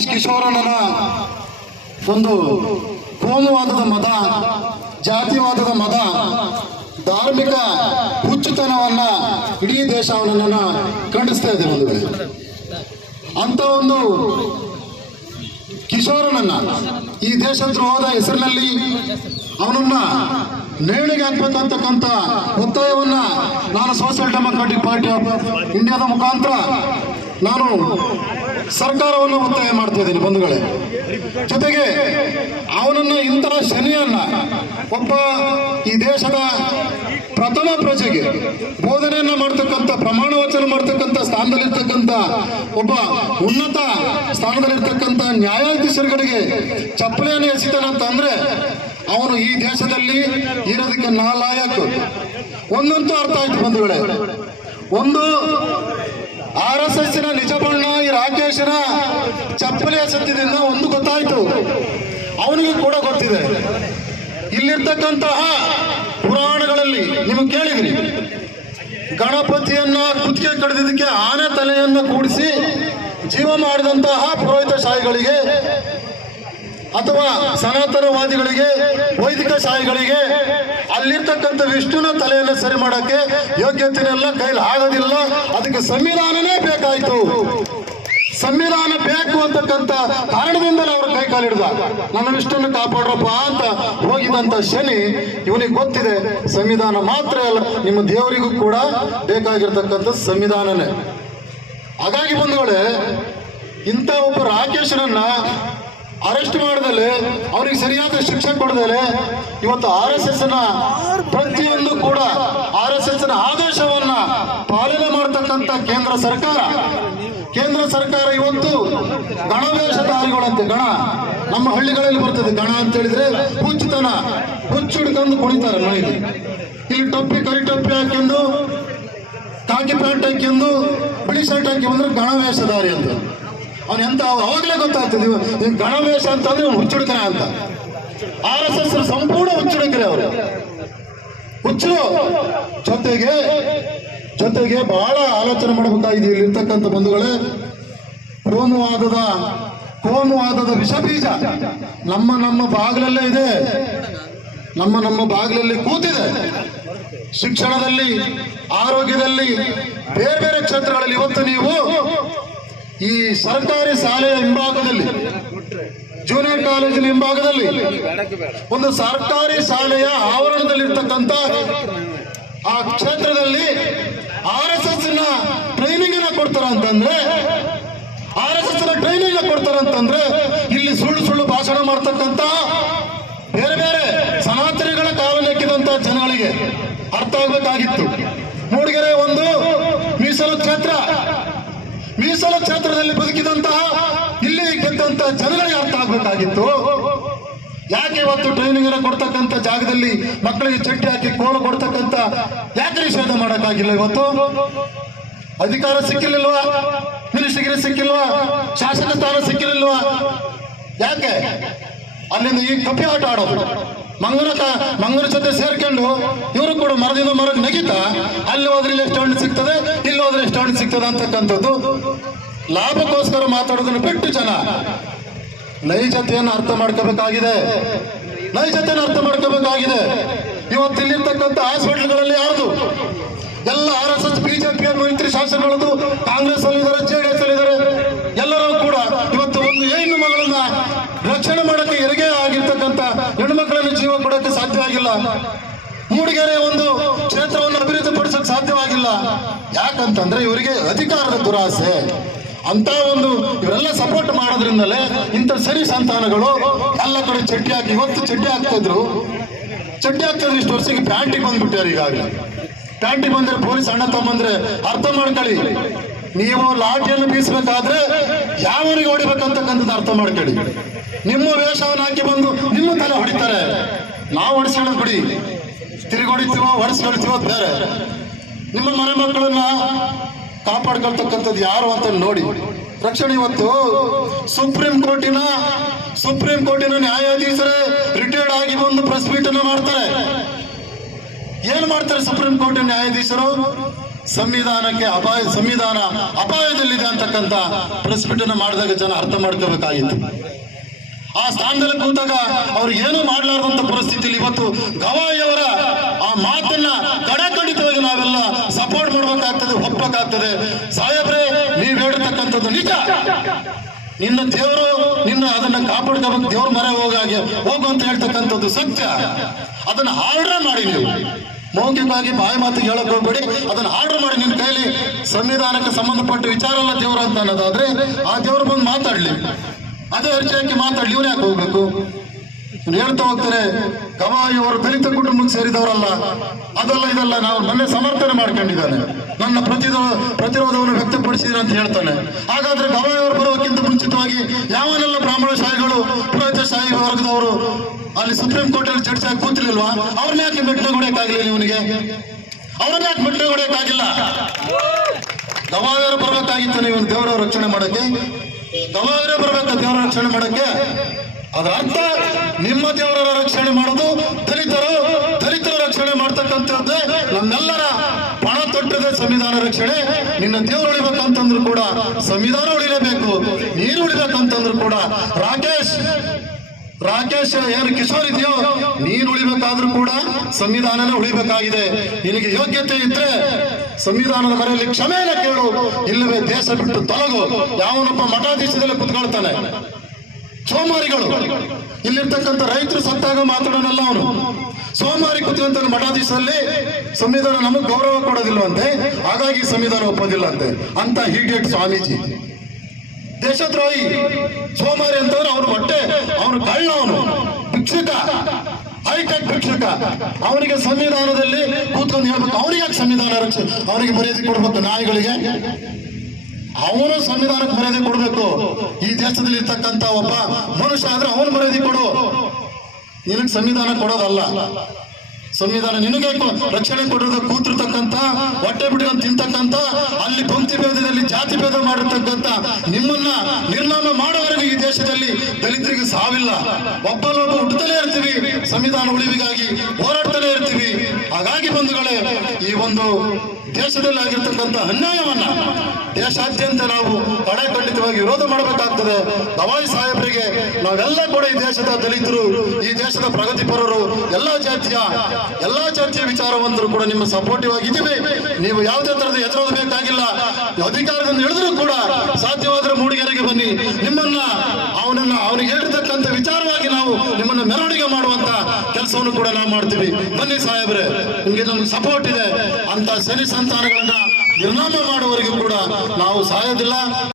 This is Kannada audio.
ರಾಕೇಶ್ ಕಿಶೋರಣ್ಣನ ಒಂದು ಕೋಮುವಾದದ ಮತ, ಜಾತಿವಾದದ ಮತ, ಧಾರ್ಮಿಕ ಹುಚ್ಚುತನವನ್ನ ಇಡೀ ದೇಶ ಅವನನ್ನ ಖಂಡಿಸ್ತಾ ಇದೆ. ಒಂದು ವೇಳೆ ಅಂತ ಒಂದು ಕಿಶೋರನನ್ನ ಈ ದೇಶದ್ರೋಹದ ಹೆಸರಿನಲ್ಲಿ ಅವನನ್ನ ನೇಣಿಗೆ ಹಾಕ್ಬೇಕಂತಕ್ಕಂಥ ಒತ್ತಾಯವನ್ನ ನಾನು ಸೋಷಿಯಲ್ ಡೆಮೊಕ್ರಾಟಿಕ್ ಪಾರ್ಟಿ ಆಫ್ ಇಂಡಿಯಾದ ಮುಖಾಂತರ ನಾನು ಸರ್ಕಾರವನ್ನು ಒತ್ತಾಯ ಮಾಡ್ತಾ ಇದ್ದೀನಿ ಬಂಧುಗಳೇ. ಜೊತೆಗೆ ಅವನನ್ನು ಇಂತಹ ಶನಿಯನ್ನ ಒಬ್ಬ ಈ ದೇಶದ ಪ್ರಥಮ ಪ್ರಜೆಗೆ ಬೋಧನೆಯನ್ನ ಮಾಡ್ತಕ್ಕಂಥ, ಪ್ರಮಾಣ ವಚನ ಮಾಡ್ತಕ್ಕಂಥ ಸ್ಥಾನದಲ್ಲಿರ್ತಕ್ಕಂಥ ಒಬ್ಬ ಉನ್ನತ ಸ್ಥಾನದಲ್ಲಿರ್ತಕ್ಕಂಥ ನ್ಯಾಯಾಧೀಶರುಗಳಿಗೆ ಚಪ್ಪಲಿಯನ್ನು ಎಸಿತಾನಂತ ಅಂದ್ರೆ ಅವನು ಈ ದೇಶದಲ್ಲಿ ಇರೋದಕ್ಕೆ ನಾಲಾಯಕ. ಒಂದಂತೂ ಅರ್ಥ ಆಯ್ತು ಬಂಧುಗಳೇ, ಒಂದು RSS ನಿಜ ಬಣ್ಣ ಈ ರಾಕೇಶನ ಚಪ್ಪಲಿ ಎಸೆತದಿಂದ ಒಂದು ಗೊತ್ತಾಯ್ತು, ಅವನಿಗೆ ಕೂಡ ಗೊತ್ತಿದೆ. ಇಲ್ಲಿರ್ತಕ್ಕಂತಹ ಪುರಾಣಗಳಲ್ಲಿ ನಿಮಗೆ ಕೇಳಿದ್ರಿ, ಗಣಪತಿಯನ್ನ ಕುತ್ತಿಗೆ ಕಡಿದಿದ್ದಕ್ಕೆ ಆನೆ ತಲೆಯನ್ನು ಕೂಡಿಸಿ ಜೀವ ಮಾಡಿದಂತಹ ಪುರೋಹಿತ ಶಾಹಿಗಳಿಗೆ ಅಥವಾ ಸನಾತನವಾದಿಗಳಿಗೆ, ವೈದಿಕ ಶಾಹಿಗಳಿಗೆ ಅಲ್ಲಿರ್ತಕ್ಕಂಥ ವಿಷ್ಣುನ ತಲೆಯನ್ನು ಸರಿ ಮಾಡಕ್ಕೆ ಯೋಗ್ಯತೆನೆಲ್ಲ ಕೈಲಿ ಆಗೋದಿಲ್ಲ. ಅದಕ್ಕೆ ಸಂವಿಧಾನನೇ ಬೇಕಾಯ್ತು. ಸಂವಿಧಾನ ಬೇಕು ಅಂತಕ್ಕಂಥ ಕಾರಣದಿಂದ ಅವರು ಕೈ ಕಾಲಿಡ್ದ, ನನ್ನ ವಿಷ್ಣುನ ಕಾಪಾಡ್ರಪ್ಪ ಅಂತ ಹೋಗಿದಂತ ಶನಿ ಇವನಿಗೆ ಗೊತ್ತಿದೆ ಸಂವಿಧಾನ ಮಾತ್ರ ಅಲ್ಲ, ನಿಮ್ಮ ದೇವರಿಗೂ ಕೂಡ ಬೇಕಾಗಿರ್ತಕ್ಕಂಥ ಸಂವಿಧಾನನೇ. ಹಾಗಾಗಿ ಬಂಧುಗಳೇ, ಇಂಥ ಒಬ್ಬ ರಾಕೇಶನನ್ನ ಅರೆಸ್ಟ್ ಮಾಡದಲೆ, ಅವರಿಗೆ ಸರಿಯಾದ ಶಿಕ್ಷೆ ಕೊಡದಲೆ ಇವತ್ತು RSS ಪ್ರತಿಯೊಂದು ಕೂಡ RSS ಆದೇಶವನ್ನ ಪಾಲನೆ ಮಾಡತಕ್ಕಂಥ ಕೇಂದ್ರ ಸರ್ಕಾರ ಇವತ್ತು ಗಣವೇಷಧಾರಿಗಳಂತೆ, ಗಣ ನಮ್ಮ ಹಳ್ಳಿಗಳಲ್ಲಿ ಬರ್ತದೆ ಗಣ ಅಂತ ಹೇಳಿದ್ರೆ ಹುಚ್ಚುತನ, ಹುಚ್ಚು ಹಿಡ್ಕೊಂಡು ಕುಣಿತಾರೆ ಮನೆಗೆ. ಇಲ್ಲಿ ಟೊಪ್ಪಿ, ಕರಿ ಟೊಪ್ಪಿ ಹಾಕೊಂಡು, ಕಾಕಿ ಪ್ಯಾಂಟ್ ಹಾಕೊಂಡು, ಬಿಳಿ ಶರ್ಟ್ ಹಾಕಿ ಬಂದ್ರೆ ಗಣವೇಷಧಾರಿ ಅಂತ. ಅವನು ಎಂತ ಅವಾಗಲೇ ಗೊತ್ತಾಗ್ತದೆ ಗಣವೇಶ ಅಂತಂದ್ರೆ ಹುಚ್ಚುಡುಕನೆ ಅಂತ. RSS ಸಂಪೂರ್ಣ ಹುಚ್ಚುಡುಕರೆ ಅವರು, ಹುಚ್ಚು. ಜೊತೆಗೆ ಬಹಳ ಆಲೋಚನೆ ಮಾಡಬೇಕಾಗಿದೆ ಇಲ್ಲಿರ್ತಕ್ಕಂಥ ಬಂಧುಗಳೇ. ಕೋಮುವಾದದ ವಿಷ ಬೀಜ ನಮ್ಮ ಬಾಗಿಲಲ್ಲೇ ಇದೆ, ನಮ್ಮ ಬಾಗಿಲಲ್ಲಿ ಕೂತಿದೆ. ಶಿಕ್ಷಣದಲ್ಲಿ, ಆರೋಗ್ಯದಲ್ಲಿ, ಬೇರೆ ಬೇರೆ ಕ್ಷೇತ್ರಗಳಲ್ಲಿ ಇವತ್ತು ನೀವು ಈ ಸರ್ಕಾರಿ ಶಾಲೆಯ ಹಿಂಭಾಗದಲ್ಲಿ, ಜೂನಿಯರ್ ಕಾಲೇಜಿನ ಹಿಂಭಾಗದಲ್ಲಿ, ಒಂದು ಸರ್ಕಾರಿ ಶಾಲೆಯ ಆವರಣದಲ್ಲಿರ್ತಕ್ಕಂಥ ಆ ಕ್ಷೇತ್ರದಲ್ಲಿ RSS ಟ್ರೈನಿಂಗ್ ಕೊಡ್ತಾರ ಅಂತಂದ್ರೆ, ಇಲ್ಲಿ ಸುಳ್ಳು ಭಾಷಣ ಮಾಡ್ತಕ್ಕಂಥ ಬೇರೆ ಬೇರೆ ಸನಾತನಿಗಳ ಕಾಲು ನೆಕ್ಕಿದಂತ ಜನಗಳಿಗೆ ಅರ್ಥ ಆಗ್ಬೇಕಾಗಿತ್ತು. ಮೂಡಿಗೆರೆ ಒಂದು ಮೀಸಲು ಕ್ಷೇತ್ರದಲ್ಲಿ ಬದುಕಿದಂತಹ, ಇಲ್ಲಿ ಗೆದ್ದಂತಹ ಜನಗಳಿಗೆ ಅರ್ಥ ಆಗ್ಬೇಕಾಗಿತ್ತು. ಯಾಕೆ ಇವತ್ತು ಟ್ರೈನಿಂಗ್ ಕೊಡ್ತಕ್ಕಂಥ ಜಾಗದಲ್ಲಿ ಮಕ್ಕಳಿಗೆ ಚಟ್ಟಿ ಹಾಕಿ ಕೋಲು ಕೊಡ್ತಕ್ಕಂಥ ಯಾಕೆ ನಿಷೇಧ ಮಾಡಕ್ಕಾಗಿಲ್ಲ? ಇವತ್ತು ಅಧಿಕಾರ ಸಿಕ್ಕಿಲ್ವಾ? ಮಿನಿಸ್ಟ್ರಿಗಿರಿ ಸಿಕ್ಕಿಲ್ವಾ? ಶಾಸಕ ಸ್ಥಾನ ಸಿಕ್ಕಿಲ್ವಾ? ಯಾಕೆ? ಅಲ್ಲಿಂದ ಈ ಕಪ್ಪಿ ಆಟ ಆಡೋದು, ಮಂಗನ ಜೊತೆ ಸೇರ್ಕೊಂಡು ಇವರು ಕೂಡ ಮರದಿಂದ ಮರಕ್ಕೆ ನಗಿತಾ, ಅಲ್ಲಿ ಹೋದ್ರೆ ಇಲ್ಲಿ ಎಷ್ಟು ಹಣ್ಣು ಸಿಗ್ತದೆ, ಇಲ್ಲಿ ಹೋದ್ರೆ ಎಷ್ಟು ಹಣ್ಣು ಸಿಗ್ತದೆ ಅಂತಕ್ಕಂಥದ್ದು ಲಾಭಕ್ಕೋಸ್ಕರ ಮಾತಾಡೋದನ್ನು ಬಿಟ್ಟು ಜನ ನೈಜತೆಯನ್ನು ಅರ್ಥ ಮಾಡ್ಕೋಬೇಕಾಗಿದೆ. ಇವತ್ತು ಇಲ್ಲಿರ್ತಕ್ಕಂಥ ಹಾಸ್ಪಿಟಲ್ಗಳಲ್ಲಿ ಯಾರ್ದು ಎಲ್ಲ RSS, BJP ಮಂತ್ರಿ ಶಾಸಕಗಳದು, ಕಾಂಗ್ರೆಸ್ ಅಲ್ಲಿ ಇದ್ದಾರೆ, JDS ಅಲ್ಲಿ ಇದ್ದಾರೆ. ಎಲ್ಲರೂ ಕೂಡ ಇವತ್ತು ಒಂದು ಹೆಣ್ಣು ಮಗಳನ್ನ ರಕ್ಷಣೆ ಮಾಡಕ್ಕೆ ಹೆರಿಗೆ ಆಗಿರ್ತಕ್ಕಂಥ ಹೆಣ್ಣುಮಕ್ಕಳನ್ನು ಜೀವ ಕೊಡಕ್ಕೆ ಸಾಧ್ಯವಾಗಿಲ್ಲ. ಮೂಡಿಗೆರೆ ಒಂದು ಕ್ಷೇತ್ರವನ್ನು ಅಭಿವೃದ್ಧಿ ಪಡಿಸಕ್ಕೆ ಸಾಧ್ಯವಾಗಿಲ್ಲ. ಯಾಕಂತಂದ್ರೆ ಇವರಿಗೆ ಅಧಿಕಾರದ ದುರಾಸೆ. ಅಂತ ಒಂದು ಇವರೆಲ್ಲ ಸಪೋರ್ಟ್ ಮಾಡೋದ್ರಿಂದಲೇ ಇಂಥ ಸರಿ ಸಂತಾನಗಳು ಎಲ್ಲ ಕಡೆ ಚಡ್ಡಿ ಹಾಕಿ, ಇವತ್ತು ಚಡ್ಡಿ ಹಾಕ್ತಿದ್ರು ಇಷ್ಟು ವರ್ಷಕ್ಕೆ ಪ್ಯಾಂಟಿಗೆ ಬಂದ್ಬಿಟ್ಟಾರೆ. ಈಗಾಗಲೇ ಪ್ಯಾಂಟಿಗೆ ಬಂದ್ರೆ ಪೊಲೀಸ್ ಅಣ್ಣ ತಮ್ಮಂದ್ರೆ ಅರ್ಥ ಮಾಡ್ಕೊಳ್ಳಿ. ನೀವು ಲಾಠಿಯನ್ನು ಬೀಸಬೇಕಾದ್ರೆ ಯಾವನಿಗೆ ಹೊಡಿಬೇಕಂತಕ್ಕಂಥದ್ದು ಅರ್ಥ ಮಾಡ್ಕೊಳ್ಳಿ. ನಿಮ್ಮ ವೇಷವನ್ನು ಹಾಕಿ ಬಂದು ನಿಮ್ಮ ತಲೆ ಹೊಡಿತಾರೆ. ನಾವು ಹೊಡಿಸ್ಕೊಳ್ಳೋದು ಬಿಡಿ, ತಿರುಗಿ ಹೊಡಿತೀವೋ ಹೊಡಿಸ್ಕೊಳ್ತೀವೋ ಬೇರೆ. ನಿಮ್ಮ ಮನೆ ಮಕ್ಕಳನ್ನ ಕಾಪಾಡ್ಕೊಳ್ತಕ್ಕಂಥದ್ದು ಯಾರು ಅಂತ ನೋಡಿ. ರಕ್ಷಣೆ ಇವತ್ತು ಸುಪ್ರೀಂ ಕೋರ್ಟಿನ ನ್ಯಾಯಾಧೀಶರೇ ರಿಟೈರ್ಡ್ ಆಗಿ ಒಂದು ಪ್ರೆಸ್ ಮೀಟ್ ಅನ್ನು ಮಾಡ್ತಾರೆ. ಏನ್ ಮಾಡ್ತಾರೆ ಸುಪ್ರೀಂ ಕೋರ್ಟ್ ನ್ಯಾಯಾಧೀಶರು? ಸಂವಿಧಾನ ಅಪಾಯದಲ್ಲಿದೆ ಅಂತಕ್ಕಂಥ ಪ್ರೆಸ್ ಮೀಟ್ ಅನ್ನು ಮಾಡಿದಾಗ ಜನ ಅರ್ಥ ಮಾಡ್ಕೋಬೇಕಾಗಿತ್ತು. ಆ ಸ್ಥಾನದಲ್ಲಿ ಕೂತಾಗ ಅವ್ರಿಗೆ ಏನು ಮಾಡಲಾರದಂತ ಪರಿಸ್ಥಿತಿಯಲ್ಲಿ ಇವತ್ತು ಗವಾಯಿಯವರ ಆ ಮಾತನ್ನ ಕಡಖಂಡಿತವಾಗಿ ನಾವೆಲ್ಲ ಸಪೋರ್ಟ್ ಮಾಡ್ಬೇಕಾಗ್ತದೆ, ಒಪ್ಪಬೇಕಾಗ್ತದೆ. ಸಾಹೇಬ್ರೆ, ನೀವ್ ಹೇಳಿರ್ತಕ್ಕಂಥದ್ದು ನಿಜ. ನಿನ್ನ ದೇವರು ಅದನ್ನ ಕಾಪಾಡ್ಕೋಬೇಕು, ದೇವ್ರ ಮರೆ ಹೋಗು ಅಂತ ಹೇಳ್ತಕ್ಕಂಥದ್ದು ಸತ್ಯ. ಅದನ್ನ ಆರ್ಡರ್ ಮಾಡಿ, ನೀವು ಮೌಖಿಕವಾಗಿ ಬಾಯಿ ಮಾತಿಗೆ ಹೇಳಕ್ ಹೋಗ್ಬೇಡಿ, ಅದನ್ನ ಆರ್ಡರ್ ಮಾಡಿ. ನಿನ್ನ ಕೈಲಿ ಸಂವಿಧಾನಕ್ಕೆ ಸಂಬಂಧಪಟ್ಟ ವಿಚಾರ ಎಲ್ಲ ದೇವ್ರ ಅಂತ ಅನ್ನೋದಾದ್ರೆ ಆ ದೇವ್ರು ಬಂದು ಮಾತಾಡ್ಲಿ, ಅದೇ ಅರ್ಜಿ ಹಾಕಿ ಮಾತಾಡ್ಲಿ. ಇವ್ರು ಯಾಕೆ ಹೋಗ್ಬೇಕು? ಹೇಳ್ತಾ ಹೋಗ್ತಾರೆ, ಗವಾಯಿಯವರು ದಲಿತ ಕುಟುಂಬಕ್ಕೆ ಸೇರಿದವರಲ್ಲ, ಅದಲ್ಲ ಇದಲ್ಲ, ನಾವು ಮೊನ್ನೆ ಸಮರ್ಥನೆ ಮಾಡ್ಕೊಂಡಿದ್ದಾನೆ, ನನ್ನ ಪ್ರತಿರೋಧವನ್ನು ವ್ಯಕ್ತಪಡಿಸಿದ್ರೆ ಅಂತ ಹೇಳ್ತಾನೆ. ಹಾಗಾದ್ರೆ ಗವಾಯಿಯವರು ಬರೋಕ್ಕಿಂತ ಮುಂಚಿತವಾಗಿ ಯಾವನೆಲ್ಲ ಬ್ರಾಹ್ಮಣ ಶಾಹಿಗಳು, ಪುರೋಹಿತ ಶಾಹಿ ವರ್ಗದವರು ಅಲ್ಲಿ ಸುಪ್ರೀಂ ಕೋರ್ಟ್ ಅಲ್ಲಿ ಜಡ್ಜ್ ಆಗಿ ಕೂತಿರ್ಲಿಲ್ವಾ? ಅವ್ರನ್ನ ಯಾಕೆ ಮೆಟ್ಟಿಲು ಹೊಡೆಯಕ್ಕಾಗಲಿಲ್ಲ? ಇವನಿಗೆ ಅವ್ರನ್ನ ಯಾಕೆ ಮೆಟ್ಟಿಲು ಹೊಡೆಯಕ್ಕಾಗಿಲ್ಲ? ಗವಾಯಿಯವರು ಬರ್ಬೇಕಾಗಿತ್ತು ನೀವು ದೇವರ ರಕ್ಷಣೆ ಮಾಡಕ್ಕೆ, ಗವಾಯಿಯರೇ ಬರ್ಬೇಕು ದೇವರ ರಕ್ಷಣೆ ಮಾಡಕ್ಕೆ. ಅದರ ಅರ್ಥ ನಿಮ್ಮ ದೇವರ ರಕ್ಷಣೆ ಮಾಡೋದು ದಲಿತರ ರಕ್ಷಣೆ ಮಾಡ್ತಕ್ಕಂಥದ್ದು. ನಮ್ಮೆಲ್ಲರ ಪಣ ತೊಟ್ಟದ ಸಂವಿಧಾನ ರಕ್ಷಣೆ. ನಿನ್ನ ದೇವರು ಉಳಿಬೇಕಂತಂದ್ರು ಕೂಡ ಸಂವಿಧಾನ ಉಳಿಲೇಬೇಕು, ನೀರು ಉಳಿಬೇಕಂತಂದ್ರು ಕೂಡ ರಾಕೇಶ್ ಏನು ಕಿಶೋರ್ ಇದೆಯೋ, ನೀನು ಉಳಿಬೇಕಾದ್ರೂ ಕೂಡ ಸಂವಿಧಾನನೇ ಉಳಿಬೇಕಾಗಿದೆ. ನಿನಗೆ ಯೋಗ್ಯತೆ ಇದ್ರೆ ಸಂವಿಧಾನದ ಮನೆಯಲ್ಲಿ ಕ್ಷಮೆಯನ್ನ ಕೇಳು, ಇಲ್ಲವೇ ದೇಶ ಬಿಟ್ಟು ತೊಲಗು. ಯಾವನೊಬ್ಬ ಮಠಾಧೀಶದಲ್ಲಿ ಕುತ್ಕೊಳ್ತಾನೆ, ಸೋಮಾರಿಗಳು ಇಲ್ಲಿರ್ತಕ್ಕಂಥ ರೈತರು ಸತ್ತಾಗ ಮಾತಾಡೋನಲ್ಲ ಅವನು, ಸೋಮಾರಿ ಕುತ್ತಿವಂತ ಮಠಾಧೀಶದಲ್ಲಿ ಸಂವಿಧಾನ ನಮಗ್ ಗೌರವ ಕೊಡೋದಿಲ್ವಂತೆ, ಹಾಗಾಗಿ ಸಂವಿಧಾನ ಒಪ್ಪೋದಿಲ್ಲ ಅಂತೆ. ಅಂತ ಹೀಗೇಟ್ ಸ್ವಾಮೀಜಿ ದೇಶದ್ರೋಹಿ ಸೋಮಾರಿ ಅಂತಂದ್ರೆ ಅವನು ಕಳ್ಳ, ಅವನು ಭಿಕ್ಷುಕ, ಹೈಟೆಕ್ ಭಿಕ್ಷುಕ. ಅವನಿಗೆ ಸಂವಿಧಾನದಲ್ಲಿ ಕೂತ್ಕೊಂಡು ಹೇಳ್ಬೇಕು, ಅವನಿಗೆ ಯಾಕೆ ಸಂವಿಧಾನ ರಕ್ಷಣೆ, ಅವನಿಗೆ ಮರ್ಯಾದೆ ಕೊಡ್ಬೇಕು ನಾಯಿಗಳಿಗೆ? ಅವನು ಸಂವಿಧಾನಕ್ಕೆ ಮರ್ಯಾದೆ ಕೊಡ್ಬೇಕು. ಈ ದೇಶದಲ್ಲಿ ಇರ್ತಕ್ಕಂಥ ಒಬ್ಬ ಮನುಷ್ಯ ಆದ್ರೆ ಅವನು ಮರ್ಯಾದೆ ಕೊಡು, ನಿನಗೆ ಸಂವಿಧಾನ ಕೊಡೋದಲ್ಲ. ಸಂವಿಧಾನ ನಿನಗೆ ರಕ್ಷಣೆ ಕೊಡೋದು ಕೂತಿರ್ತಕ್ಕಂಥ, ಹೊಟ್ಟೆ ಬಿಟ್ಕೊಂಡು ತಿಂತಕ್ಕಂಥ, ಅಲ್ಲಿ ಪಂಕ್ತಿ ಭೇದದಲ್ಲಿ ಜಾತಿ ಭೇದ ಮಾಡಿರ್ತಕ್ಕಂಥ ನಿಮ್ಮನ್ನ ನಿರ್ನಾಮ ಮಾಡೋವರೆಗೂ ಈ ದೇಶದಲ್ಲಿ ದಲಿತರಿಗೆ ಸಾವಿಲ್ಲ. ಒಬ್ಬನೊಬ್ಬ ಹುಟ್ಟುತ್ತಲೇ ಇರ್ತೀವಿ, ಸಂವಿಧಾನ ಉಳಿವಿಗಾಗಿ ಹೋರಾಡ್ತಲೇ ಇರ್ತೀವಿ. ಹಾಗಾಗಿ ಬಂಧುಗಳೇ, ಈ ಒಂದು ದೇಶದಲ್ಲಿ ಆಗಿರ್ತಕ್ಕಂಥ ಅನ್ಯಾಯವನ್ನ ದೇಶಾದ್ಯಂತ ನಾವು ಕಡಖಂಡಿತವಾಗಿ ವಿರೋಧ ಮಾಡಬೇಕಾಗ್ತದೆ. ಗವಾಯಿ ಸಾಹೇಬರಿಗೆ ನಾವೆಲ್ಲ ಕೂಡ ಈ ದೇಶದ ದಲಿತರು, ಈ ದೇಶದ ಪ್ರಗತಿಪರರು, ಎಲ್ಲಾ ಜಾತಿಯ ವಿಚಾರವಂತರು ಕೂಡ ನಿಮ್ಮ ಸಪೋರ್ಟಿವ್ ಆಗಿದ್ದೀವಿ. ನೀವು ಯಾವುದೇ ತರದ ಎದುರೋದಬೇಕಾಗಿಲ್ಲ. ಅಧಿಕಾರದಿಂದ ಹಿಡಿದ್ರು ಕೂಡ ಸಾಧ್ಯವಾದ್ರೆ ಮೂಡಿಗೆರೆಗೆ ಬನ್ನಿ, ಅವನಿಗೆ ಹೇಳಿರ್ತಕ್ಕಂಥ ವಿಚಾರವಾಗಿ ನಾವು ನಿಮ್ಮನ್ನ ಮೆರವಣಿಗೆ ಮಾಡುವಂತ ಕೆಲಸವನ್ನು ಕೂಡ ನಾವು ಮಾಡ್ತೀವಿ. ಬನ್ನಿ ಸಾಹೇಬ್ರೆ, ನಿಮ್ಗೆ ನಮ್ಗೆ ಸಪೋರ್ಟ್ ಇದೆ. ಅಂತ ಶನಿ ಸಂತಾನಗಳನ್ನ ನಿರ್ನಾಮ ಮಾಡುವವರೆಗೂ ಕೂಡ ನಾವು ಸಾಯೋದಿಲ್ಲ.